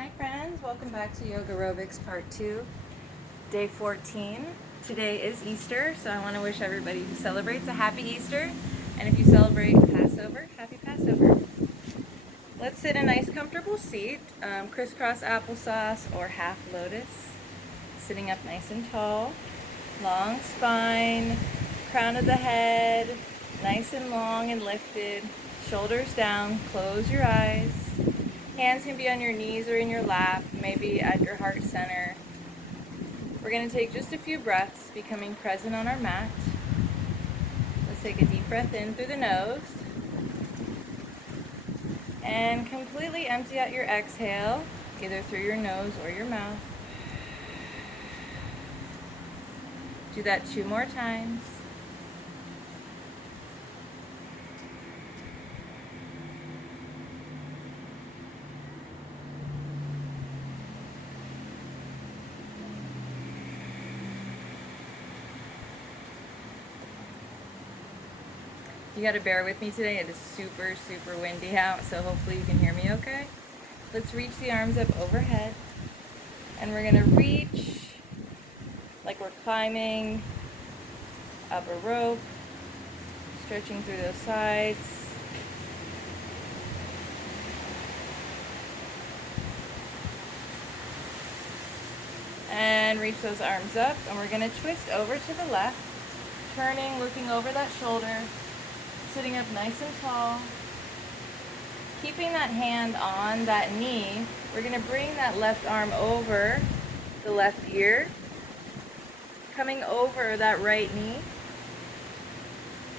Hi friends, welcome back to Yogarobix Part 2, Day 14. Today is Easter, so I want to wish everybody who celebrates a happy Easter, and if you celebrate Passover, happy Passover. Let's sit in a nice comfortable seat, crisscross applesauce or half lotus, sitting up nice and tall, long spine, crown of the head, nice and long and lifted, shoulders down, close your eyes. Hands can be on your knees or in your lap, maybe at your heart center. We're going to take just a few breaths, becoming present on our mat. Let's take a deep breath in through the nose. And completely empty out your exhale, either through your nose or your mouth. Do that 2 more times. You got to bear with me today. It is super, super windy out, so hopefully you can hear me okay. Let's reach the arms up overhead, and we're going to reach like we're climbing up a rope, stretching through those sides. And reach those arms up, and we're going to twist over to the left, turning, looking over that shoulder, sitting up nice and tall. Keeping that hand on that knee, we're going to bring that left arm over the left ear, coming over that right knee,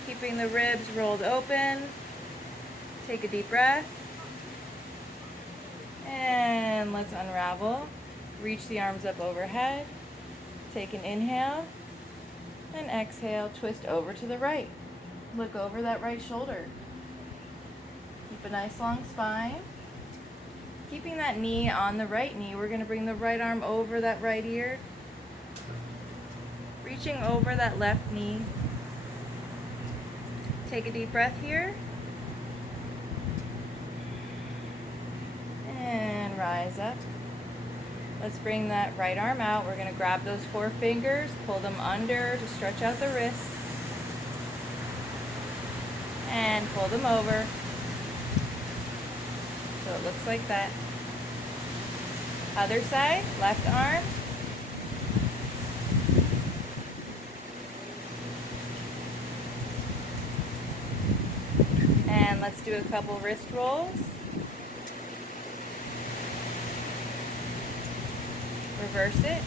keeping the ribs rolled open. Take a deep breath, and let's unravel. Reach the arms up overhead, take an inhale, and exhale, twist over to the right. Look over that right shoulder. Keep a nice long spine. Keeping that knee on the right knee, we're going to bring the right arm over that right ear, reaching over that left knee. Take a deep breath here. And rise up. Let's bring that right arm out. We're going to grab those 4 fingers, pull them under to stretch out the wrists, and pull them over. So it looks like that. Other side, left arm. And let's do a couple wrist rolls. Reverse it.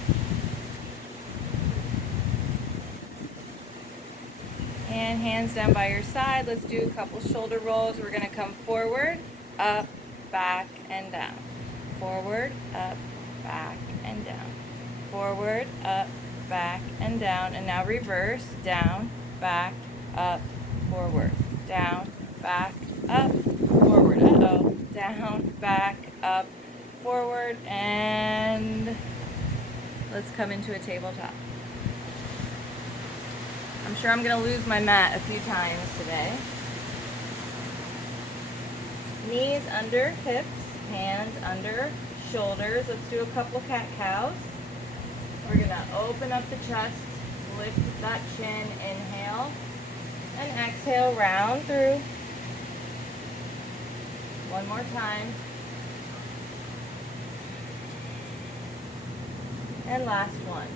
And hands down by your side. Let's do a couple shoulder rolls. We're going to come forward, up, back, and down. Forward, up, back, and down. Forward, up, back, and down. And now reverse, down, back, up, forward. Down, back, up, forward. Uh-oh. Down, back, up, forward, and let's come into a tabletop. I'm sure I'm going to lose my mat a few times today. Knees under hips, hands under shoulders. Let's do a couple cat-cows. We're going to open up the chest, lift that chin, inhale, and exhale, round through. One more time. And last one.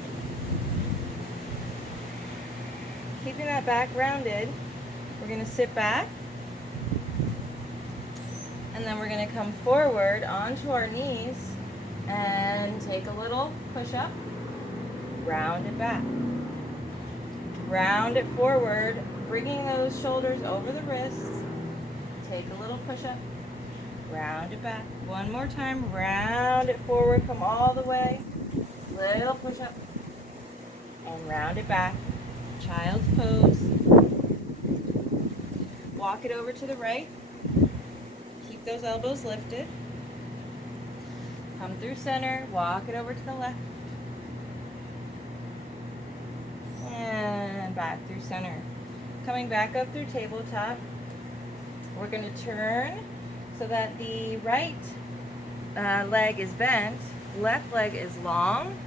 Keeping that back rounded, we're going to sit back, and then we're going to come forward onto our knees and take a little push-up, round it back. Round it forward, bringing those shoulders over the wrists, take a little push-up, round it back. One more time, round it forward, come all the way, little push-up, and round it back. Child's pose. Walk it over to the right. Keep those elbows lifted. Come through center. Walk it over to the left. And back through center. Coming back up through tabletop. We're going to turn so that the right leg is bent, left leg is long,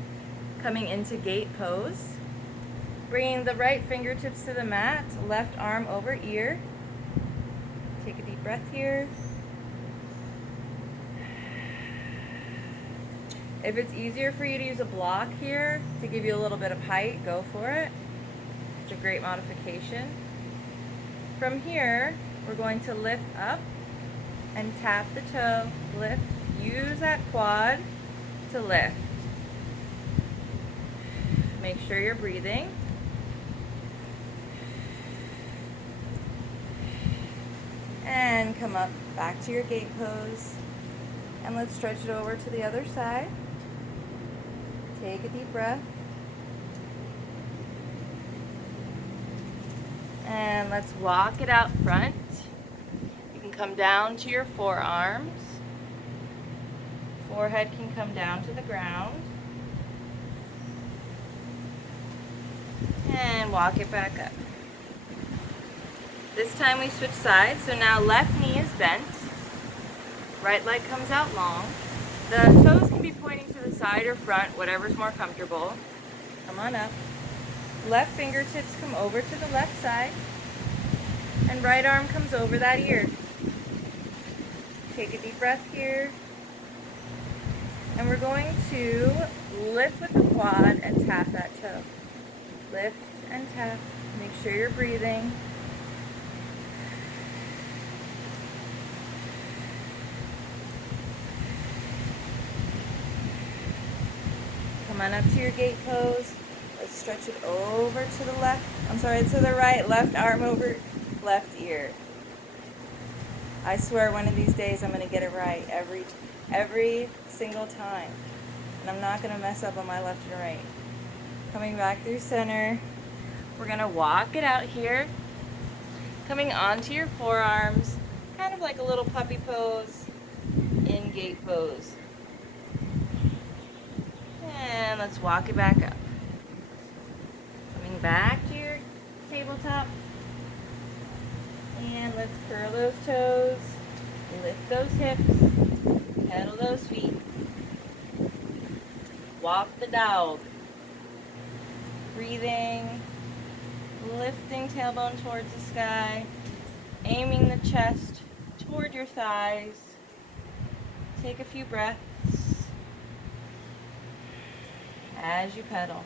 coming into gate pose. Bringing the right fingertips to the mat, left arm over ear. Take a deep breath here. If it's easier for you to use a block here to give you a little bit of height, go for it. It's a great modification. From here, we're going to lift up and tap the toe, lift. Use that quad to lift. Make sure you're breathing. And come up back to your gate pose. And let's stretch it over to the other side. Take a deep breath. And let's walk it out front. You can come down to your forearms. Forehead can come down to the ground. And walk it back up. This time we switch sides, so now left knee is bent. Right leg comes out long. The toes can be pointing to the side or front, whatever's more comfortable. Come on up. Left fingertips come over to the left side. And right arm comes over that ear. Take a deep breath here. And we're going to lift with the quad and tap that toe. Lift and tap. Make sure you're breathing. Come on up to your gate pose. Let's stretch it over to the left. To the right. Left arm over left ear. I swear one of these days I'm going to get it right every single time. And I'm not going to mess up on my left and right. Coming back through center. We're going to walk it out here. Coming onto your forearms. Kind of like a little puppy pose in gate pose. And let's walk it back up. Coming back to your tabletop. And let's curl those toes. Lift those hips. Pedal those feet. Walk the dog. Breathing. Lifting tailbone towards the sky. Aiming the chest toward your thighs. Take a few breaths as you pedal.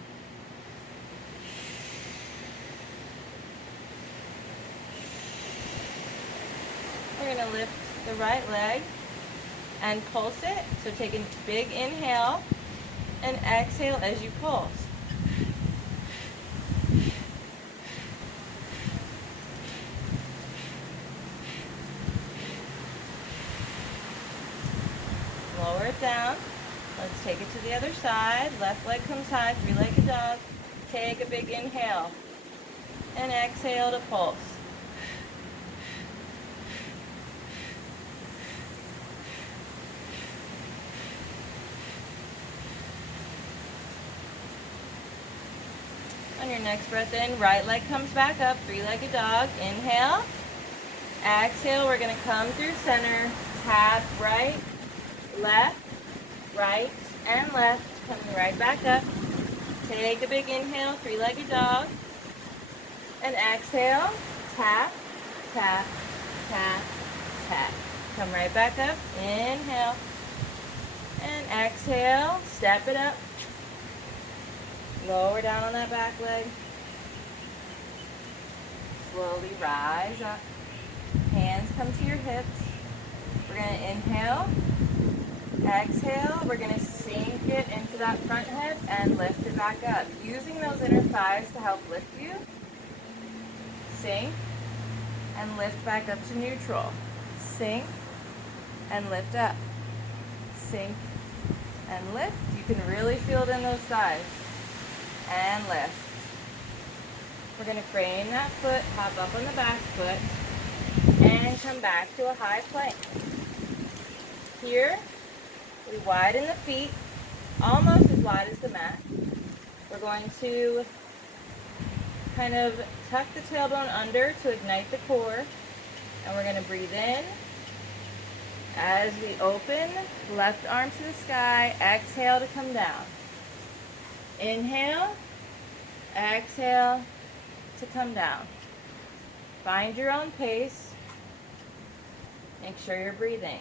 We're going to lift the right leg and pulse it. So take a big inhale and exhale as you pulse. Lower it down. Let's take it to the other side. Left leg comes high, three-legged dog. Take a big inhale and exhale to pulse. On your next breath in, right leg comes back up, three-legged dog. Inhale. Exhale, we're going to come through center. Tap right, left, right, and left. Coming right back up. Take a big inhale, three-legged dog. And exhale, tap, tap, tap, tap. Come right back up. Inhale. And exhale, step it up. Lower down on that back leg. Slowly rise up. Hands come to your hips. We're going to inhale. Exhale. We're going to sink it into that front hip and lift it back up. Using those inner thighs to help lift you. Sink and lift back up to neutral. Sink and lift up. Sink and lift. You can really feel it in those thighs. And lift. We're going to frame that foot, hop up on the back foot, and come back to a high plank. Here, we widen the feet, almost as wide as the mat. We're going to kind of tuck the tailbone under to ignite the core, and we're going to breathe in As we open, left arm to the sky, exhale to come down. Inhale, exhale to come down. Find your own pace. Make sure you're breathing.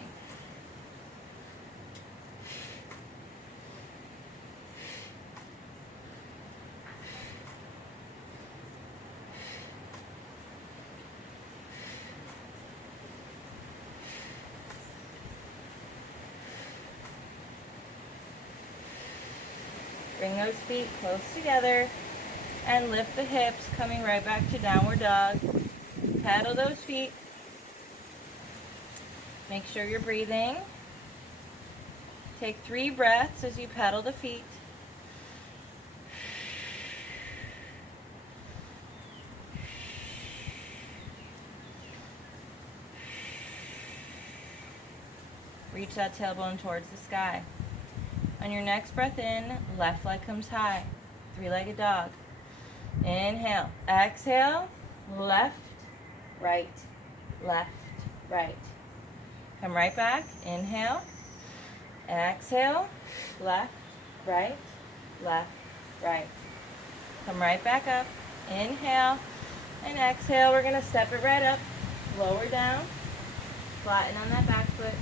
Bring those feet close together and lift the hips, coming right back to downward dog. Pedal those feet. Make sure you're breathing. Take 3 breaths as you pedal the feet. Reach that tailbone towards the sky. On your next breath in, left leg comes high, 3-legged dog. Inhale, exhale, left, right, left, right. Come right back, inhale, exhale, left, right, left, right. Come right back up, inhale, and exhale. We're gonna step it right up, lower down, flatten on that back foot.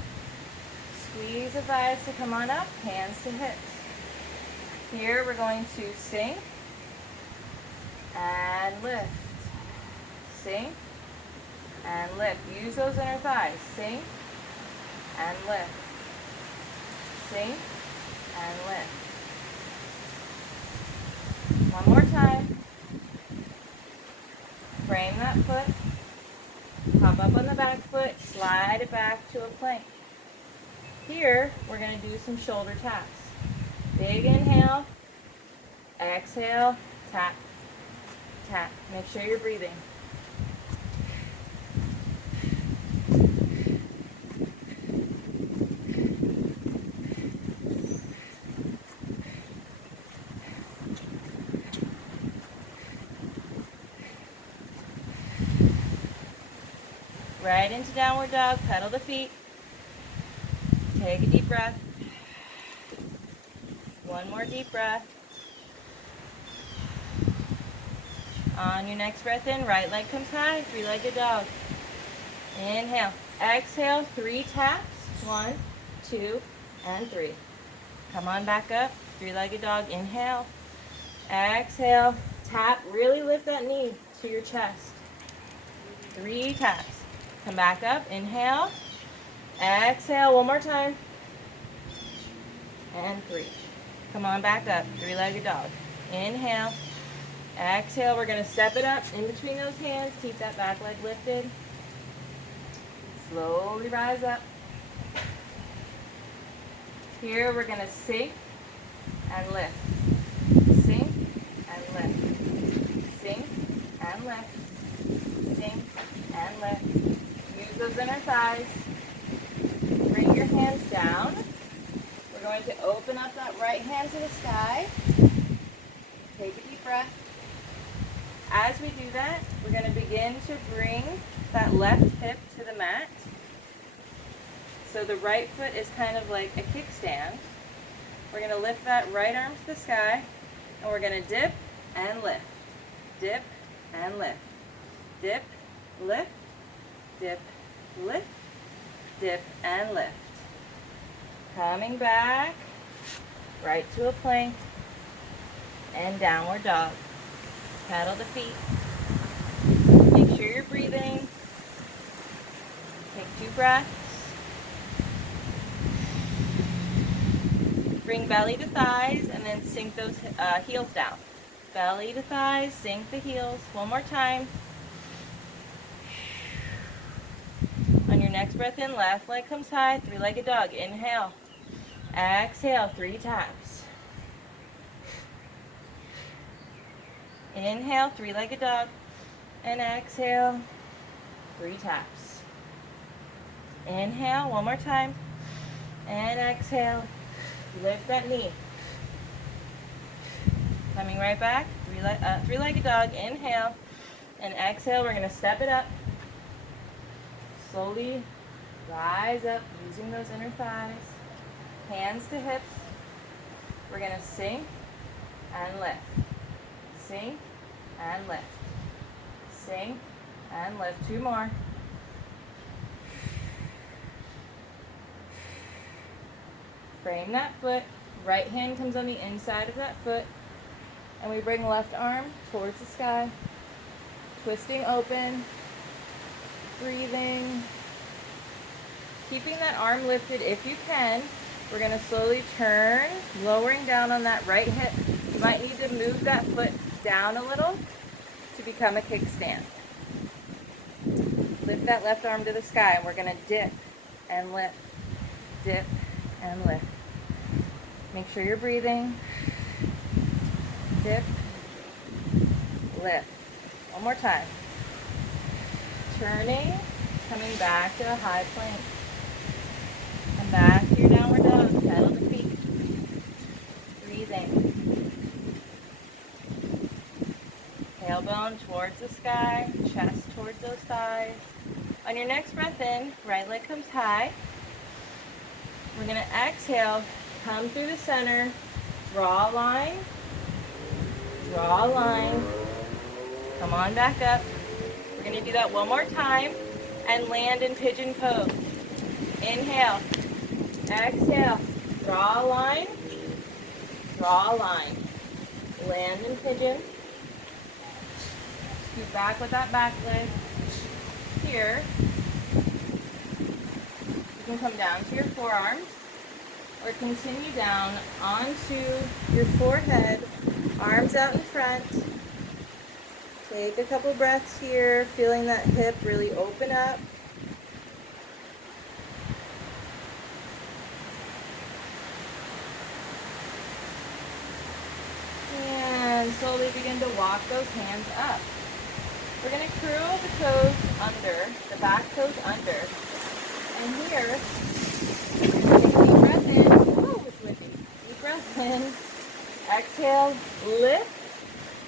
Squeeze the thighs to come on up, hands to hips. Here we're going to sink and lift. Sink and lift. Use those inner thighs. Sink and lift. Sink and lift. One more time. Frame that foot. Hop up on the back foot. Slide it back to a plank. Here, we're going to do some shoulder taps. Big inhale, exhale, tap, tap. Make sure you're breathing. Right into downward dog, pedal the feet. Take a deep breath. One more deep breath. On your next breath in, right leg comes high, 3-legged dog. Inhale. Exhale, 3 taps. 1, 2, and 3. Come on back up, 3-legged dog. Inhale. Exhale, tap. Really lift that knee to your chest. 3 taps. Come back up, inhale. Exhale, one more time. And 3. Come on back up, 3-legged dog. Inhale. Exhale, we're going to step it up in between those hands. Keep that back leg lifted. Slowly rise up. Here we're going to sink and lift. Sink and lift. Sink and lift. Sink and lift. Use those inner thighs. Bring your hands down. We're going to open up that right hand to the sky. Take a deep breath. As we do that, we're going to begin to bring that left hip to the mat. So the right foot is kind of like a kickstand. We're going to lift that right arm to the sky, and we're going to dip and lift. Dip and lift. Dip, lift, dip, lift, dip, and lift. Coming back, right to a plank, and downward dog. Paddle the feet. Make sure you're breathing. Take 2 breaths. Bring belly to thighs and then sink those heels down. Belly to thighs, sink the heels. One more time. On your next breath in, left leg comes high, 3-legged dog. Inhale. Exhale, 3 taps. Inhale, 3-legged dog. And exhale, 3 taps. Inhale, one more time. And exhale, lift that knee. Coming right back, 3-legged dog. Inhale. And exhale, we're going to step it up. Slowly Rise up using those inner thighs. Hands to hips. We're going to sink and lift. Sink and lift. Sink and lift. 2 more. Frame that foot. Right hand comes on the inside of that foot. And we bring left arm towards the sky. Twisting open. Breathing. Keeping that arm lifted if you can. We're going to slowly turn, lowering down on that right hip. You might need to move that foot down a little to become a kickstand. Lift that left arm to the sky, and we're going to dip and lift. Dip and lift. Make sure you're breathing. Dip, lift. One more time. Turning, coming back to a high plank. Come back to your downward dog. Pedal the feet. Breathing. Tailbone towards the sky. Chest towards those thighs. On your next breath in, right leg comes high. We're going to exhale. Come through the center. Draw a line. Draw a line. Come on back up. We're going to do that one more time and land in pigeon pose. Inhale. Exhale. Draw a line. Draw a line. Land in pigeon. Scoot back with that back leg. Here, you can come down to your forearms or continue down onto your forehead, arms out in front. Take a couple breaths here, feeling that hip really open up. And slowly begin to walk those hands up. We're going to curl the toes under, the back toes under. And here, take a deep breath in. Whoa, it's windy. Deep breath in. Exhale, lift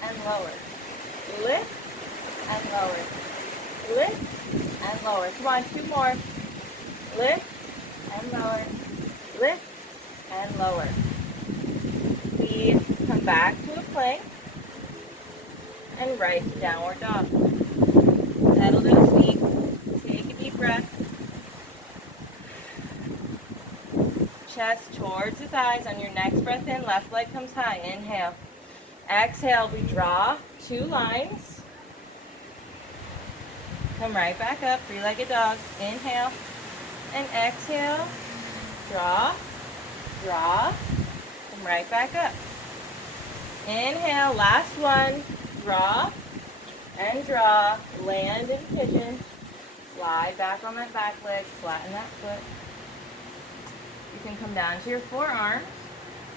and lower. Lift and lower. Lift and lower. Come on, 2 more. Lift and lower. Lift and lower. We come back to a plank and right to downward dog. Pedal those feet. Take a deep breath. Chest towards the thighs. On your next breath in, left leg comes high. Inhale. Exhale, we draw 2 lines. Come right back up, 3-legged dog. Inhale and exhale. Draw, draw, come right back up. Inhale, last one. Draw and draw. Land in pigeon. Slide back on that back leg. Flatten that foot. You can come down to your forearms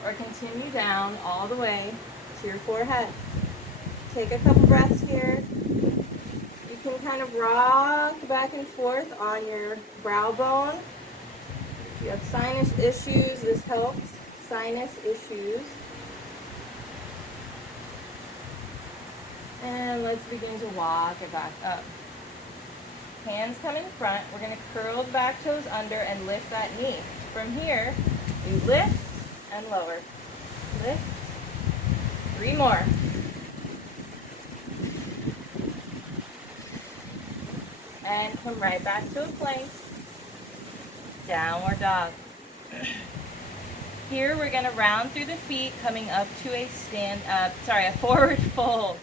or continue down all the way to your forehead. Take a couple breaths here. You can kind of rock back and forth on your brow bone. If you have sinus issues, this helps. Sinus issues. And let's begin to walk it back up. Hands come in front. We're going to curl the back toes under and lift that knee. From here, we lift and lower. Lift. 3 more. And come right back to a plank. Downward dog. Here we're going to round through the feet, coming up to a forward fold.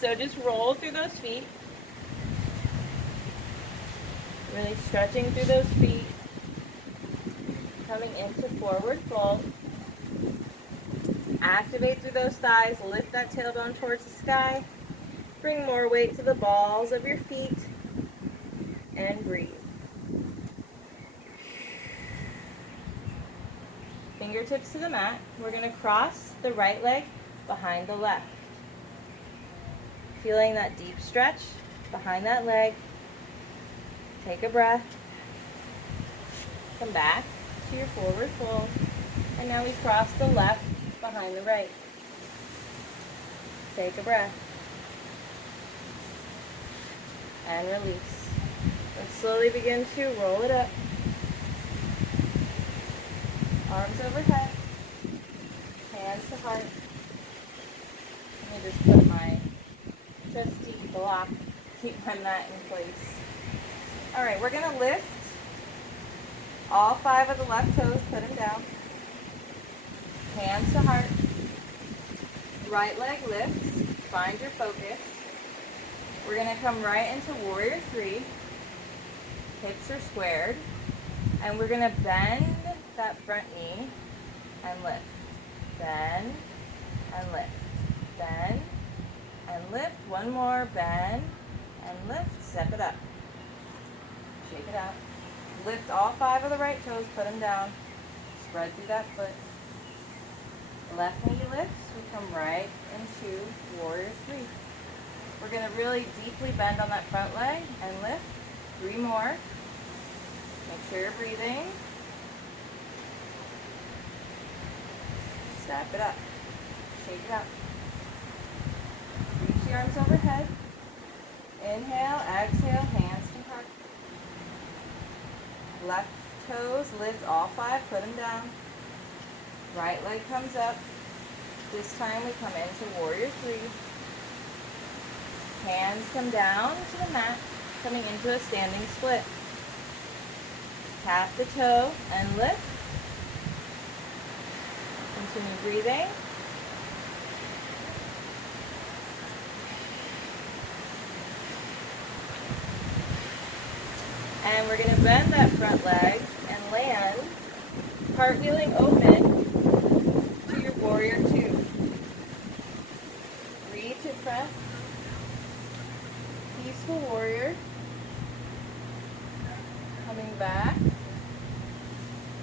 So just roll through those feet. Really stretching through those feet. Coming into forward fold. Activate through those thighs. Lift that tailbone towards the sky. Bring more weight to the balls of your feet. And breathe. Fingertips to the mat. We're going to cross the right leg behind the left. Feeling that deep stretch behind that leg. Take a breath. Come back to your forward fold. And now we cross the left behind the right. Take a breath. And release. Let's slowly begin to roll it up. Arms overhead. Hands to heart. Let me just put my trusty block, keep my mat in place. All right, we're gonna lift all 5 of the left toes, put them down. Hands to heart. Right leg lifts, find your focus. We're gonna come right into warrior 3. Hips are squared. And we're gonna bend that front knee and lift. Bend and lift. Bend and lift. One more, bend and lift. Step it up. Shake it out. Lift all 5 of the right toes, put them down. Spread through that foot. Left knee lifts, we come right into warrior 3. We're gonna really deeply bend on that front leg and lift. 3 more. Make sure you're breathing. Step it up. Shake it out. Reach the arms overhead. Inhale, exhale, hands to heart. Left toes, lift all 5, put them down. Right leg comes up. This time we come into warrior 3. Hands come down to the mat, coming into a standing split. Tap the toe and lift. Continue breathing. And we're going to bend that front leg and land, cartwheeling open to your warrior 2. Reach in front. Peaceful warrior. Coming back.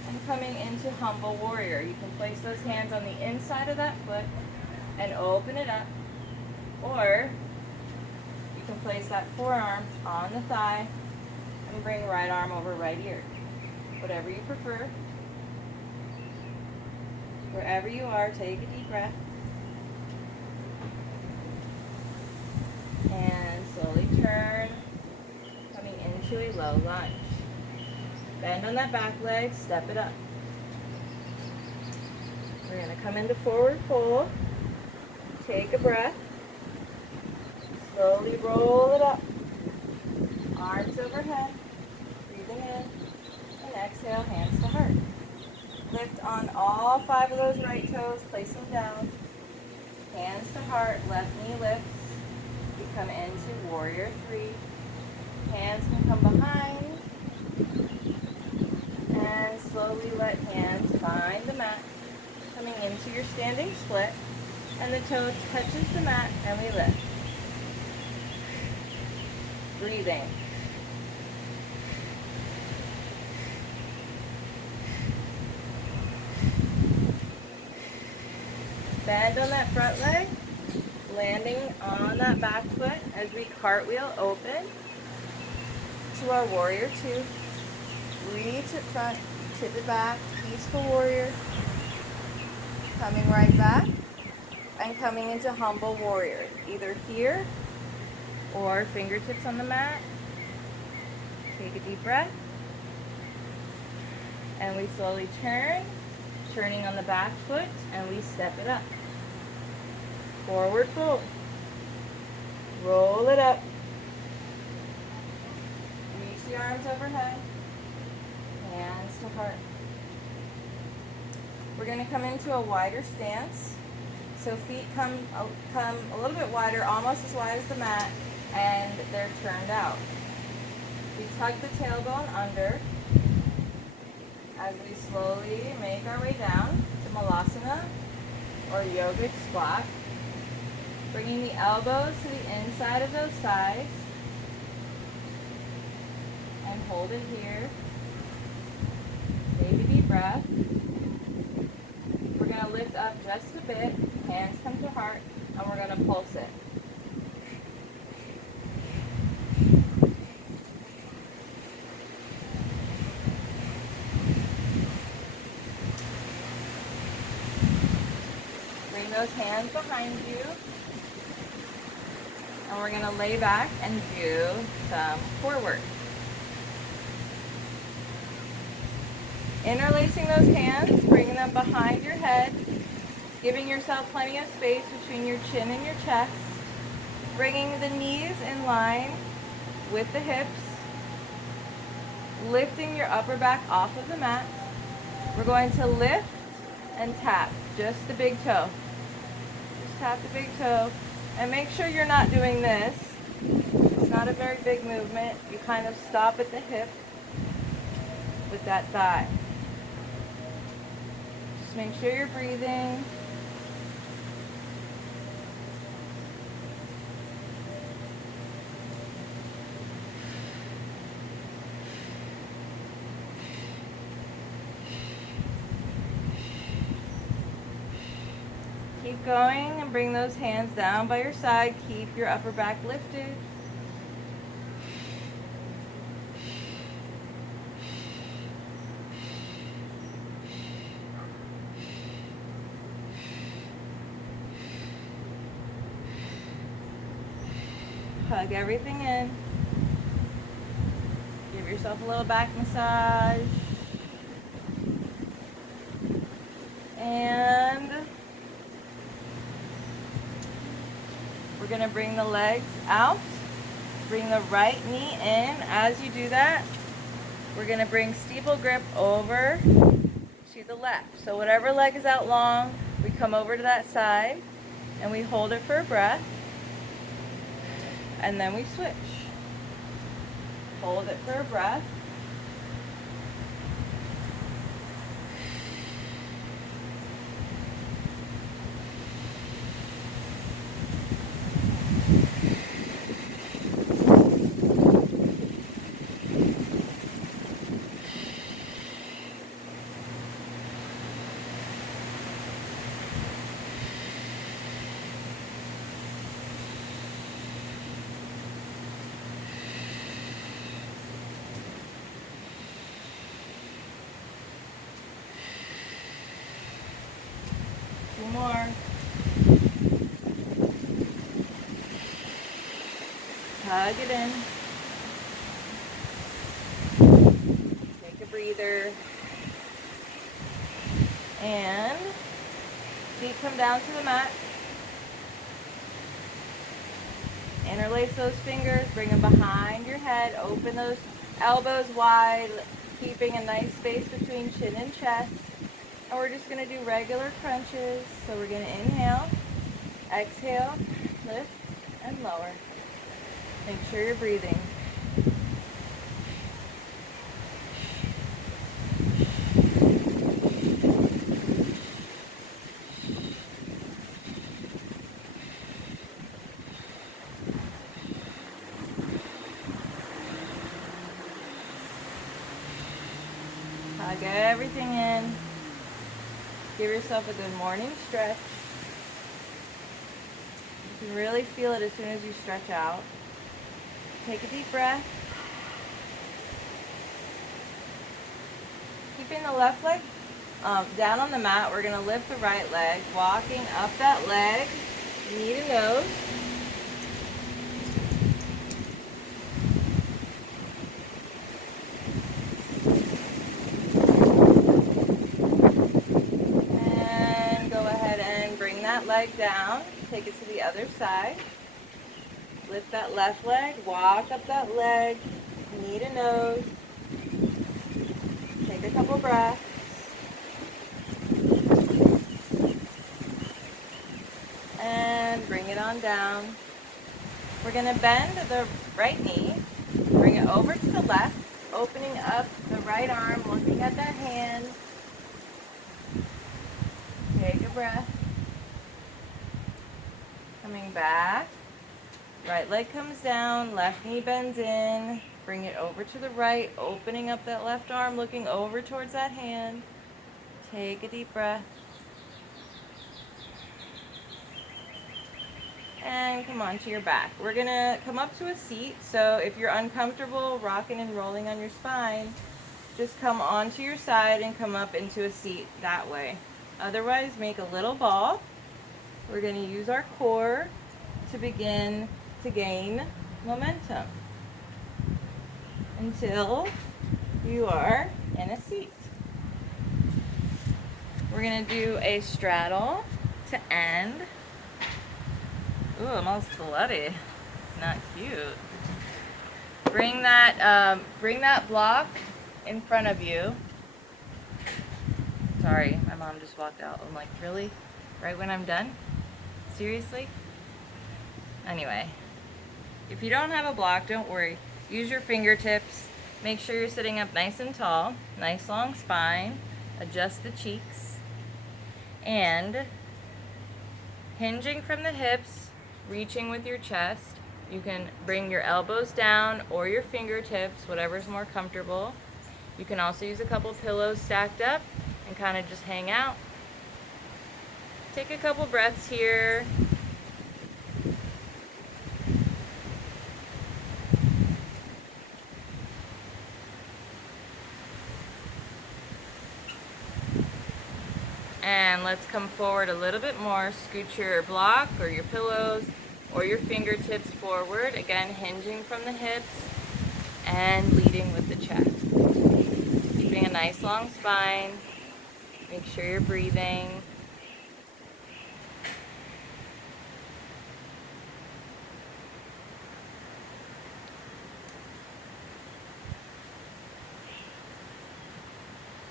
And coming into humble warrior. You can place those hands on the inside of that foot and open it up. Or you can place that forearm on the thigh and bring right arm over right ear. Whatever you prefer. Wherever you are, take a deep breath. And slowly turn, coming into a low lunge. Bend on that back leg, step it up. We're going to come into forward fold. Take a breath. Slowly roll it up. Arms overhead. Breathing in. And exhale, hands to heart. Lift on all 5 of those right toes. Place them down. Hands to heart. Left knee lifts. We come into warrior 3. Hands can come behind. And slowly let hands find the mat. Coming into your standing split. And the toe touches the mat and we lift. Breathing. Bend on that front leg. Landing on that back foot as we cartwheel open to our warrior 2. Reach it front, tip it back, peaceful warrior. Coming right back and coming into humble warrior. Either here or fingertips on the mat. Take a deep breath. And we slowly turn, turning on the back foot, and we step it up. Forward fold. Roll it up. Reach the arms overhead. Hands to heart. We're going to come into a wider stance. So feet come a little bit wider, almost as wide as the mat, and they're turned out. We tug the tailbone under as we slowly make our way down to Malasana or yogic squat. Bringing the elbows to the inside of those thighs and hold it here. Take a deep breath. We're going to lift up just a bit. Hands come to heart, and we're going to pulse it. Bring those hands behind you. And we're going to lay back and do some core work. Interlacing those hands, bringing them behind your head, giving yourself plenty of space between your chin and your chest, bringing the knees in line with the hips, lifting your upper back off of the mat. We're going to lift and tap just the big toe. Just tap the big toe, and make sure you're not doing this. It's not a very big movement. You kind of stop at the hip with that thigh. Just make sure you're breathing. Keep going and bring those hands down by your side. Keep your upper back lifted. Hug everything in. Give yourself a little back massage. And we're going to bring the legs out. Bring the right knee in. As you do that, we're going to bring steeple grip over to the left. So whatever leg is out long, we come over to that side and we hold it for a breath. And then we switch. Hold it for a breath. More. Hug it in. Take a breather. And feet come down to the mat. Interlace those fingers, bring them behind your head. Open those elbows wide, keeping a nice space between chin and chest. And we're just going to do regular crunches. So we're going to inhale, exhale, lift, and lower. Make sure you're breathing. Hug everything in. Give yourself a good morning stretch. You can really feel it as soon as you stretch out. Take a deep breath. Keeping the left leg down on the mat, we're going to lift the right leg, walking up that leg, knee to nose. That leg down, take it to the other side. Lift that left leg, walk up that leg, knee to nose. Take a couple breaths. And bring it on down. We're going to bend the right knee, bring it over to the left, opening up the right arm, looking at that hand. Take a breath. Coming back, right leg comes down, left knee bends in, bring it over to the right, opening up that left arm, looking over towards that hand. Take a deep breath. And come on to your back. We're gonna come up to a seat, so if you're uncomfortable rocking and rolling on your spine, just come onto your side and come up into a seat that way. Otherwise, make a little ball. We're going to use our core to begin to gain momentum until you are in a seat. We're gonna do a straddle to end. Ooh, I'm all slutty. It's not cute. Bring that block in front of you. Sorry, my mom just walked out. I'm like, really? Right when I'm done? Seriously? Anyway, if you don't have a block, don't worry. Use your fingertips. Make sure you're sitting up nice and tall, nice long spine. Adjust the cheeks. And hinging from the hips, reaching with your chest. You can bring your elbows down or your fingertips, whatever's more comfortable. You can also use a couple pillows stacked up and kind of just hang out. Take a couple breaths here. And let's come forward a little bit more. Scoot your block or your pillows or your fingertips forward. Again, hinging from the hips and leading with the chest. Keeping a nice long spine. Make sure you're breathing.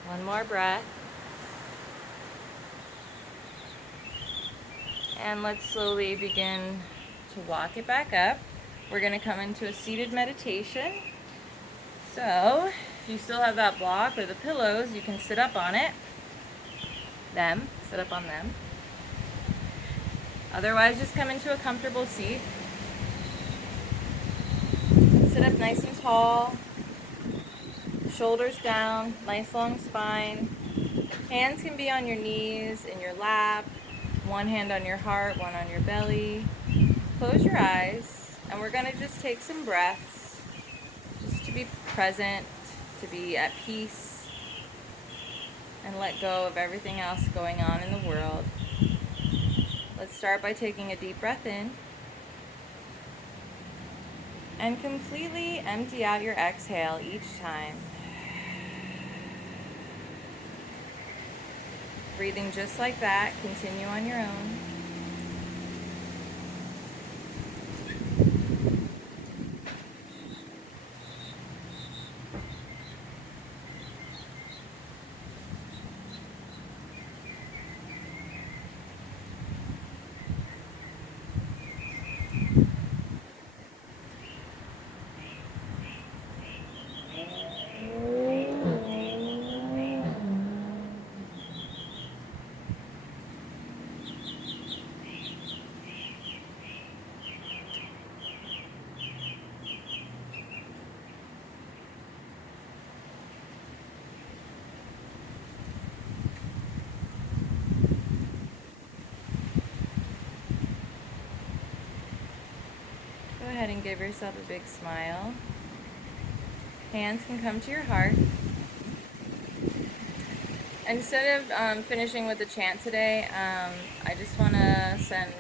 One more breath. And let's slowly begin to walk it back up. We're going to come into a seated meditation. So, if you still have that block or the pillows, you can sit up on it. Sit up on them. Otherwise, just come into a comfortable seat. Sit up nice and tall. Shoulders down, nice long spine. Hands can be on your knees, in your lap. One hand on your heart, one on your belly. Close your eyes, and we're gonna just take some breaths, just to be present, to be at peace, and let go of everything else going on in the world. Let's start by taking a deep breath in, and completely empty out your exhale each time. Breathing just like that, continue on your own. Go ahead and give yourself a big smile. Hands can come to your heart. Instead of finishing with the chant today, I just want to send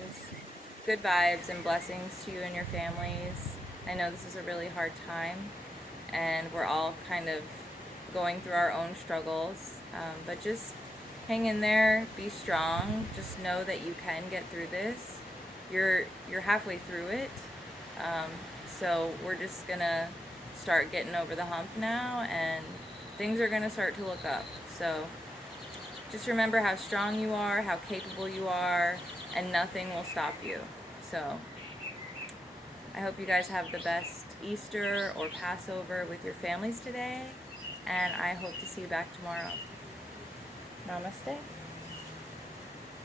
good vibes and blessings to you and your families. I know this is a really hard time, and we're all kind of going through our own struggles, but just hang in there, be strong, just know that you can get through this. You're halfway through it, so we're just gonna start getting over the hump now, and things are gonna start to look up. So just remember how strong you are, how capable you are, and nothing will stop you. So I hope you guys have the best Easter or Passover with your families today, and I hope to see you back tomorrow. Namaste.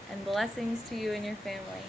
And blessings to you and your family.